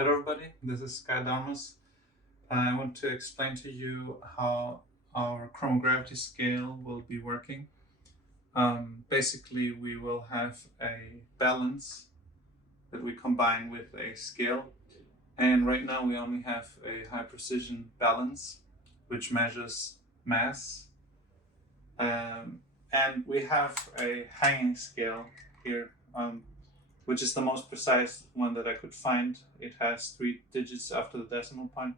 Hello everybody, this is Sky Damas. I want to explain to you how our chromogravity scale will be working. Basically, we will have a balance that we combine with a scale. And right now we only have a high precision balance, which measures mass. And we have a hanging scale here, which is the most precise one that I could find. It has 3 digits after the decimal point,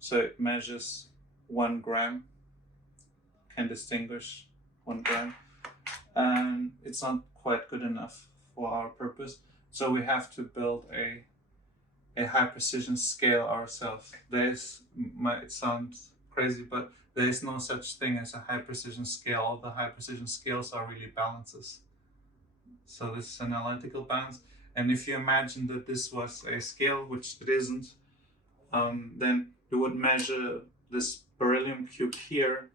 so it measures 1 gram, can distinguish 1 gram, and it's not quite good enough for our purpose. So we have to build a high precision scale ourselves. It sounds crazy, but there is no such thing as a high precision scale. All the high precision scales are really balances. So this is an analytical balance. And if you imagine that this was a scale, which it isn't, then you would measure this beryllium cube here,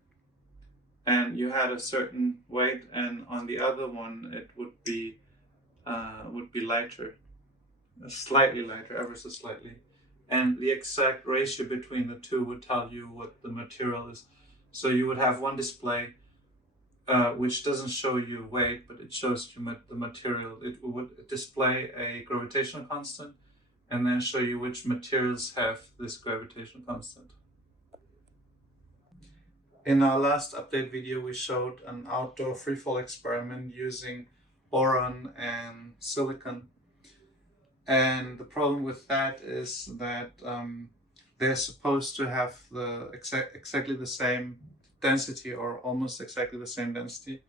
and you had a certain weight, and on the other one it would be lighter, slightly lighter, ever so slightly. And the exact ratio between the two would tell you what the material is. So you would have one display which doesn't show you weight, but it shows you the material. It would display a gravitational constant and then show you which materials have this gravitational constant. In our last update video, we showed an outdoor freefall experiment using boron and silicon. And the problem with that is that they're supposed to have exactly the same density, or almost exactly the same density,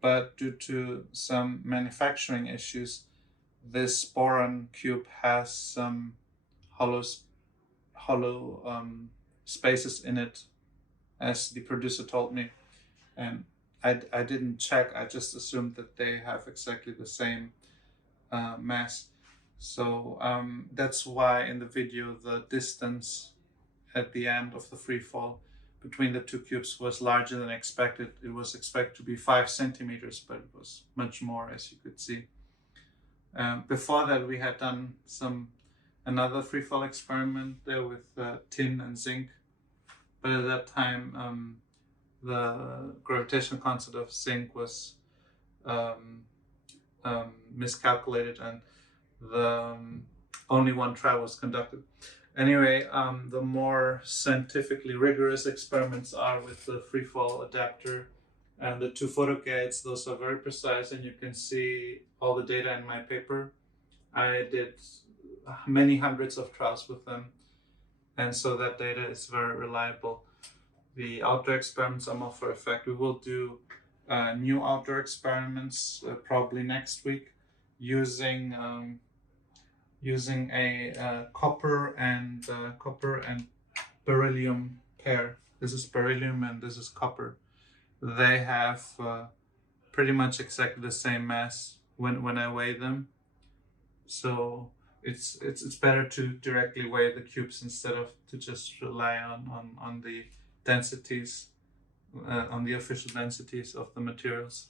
but due to some manufacturing issues, this boron cube has some hollow spaces in it, as the producer told me, and I didn't check. I just assumed that they have exactly the same mass. So that's why in the video the distance at the end of the free fall between the two cubes was larger than expected. It was expected to be 5 centimeters, but it was much more, as you could see. Before that, we had done another free fall experiment there with tin and zinc, but at that time the gravitational constant of zinc was miscalculated, and the only one trial was conducted. Anyway, the more scientifically rigorous experiments are with the freefall adapter and the 2 photo gates. Those are very precise, and you can see all the data in my paper. I did many hundreds of trials with them, and so that data is very reliable. The outdoor experiments are more for effect. We will do new outdoor experiments probably next week using a copper and beryllium pair. This is beryllium and this is copper. They have pretty much exactly the same mass when I weigh them. So it's better to directly weigh the cubes instead of to just rely on the densities, on the official densities of the materials.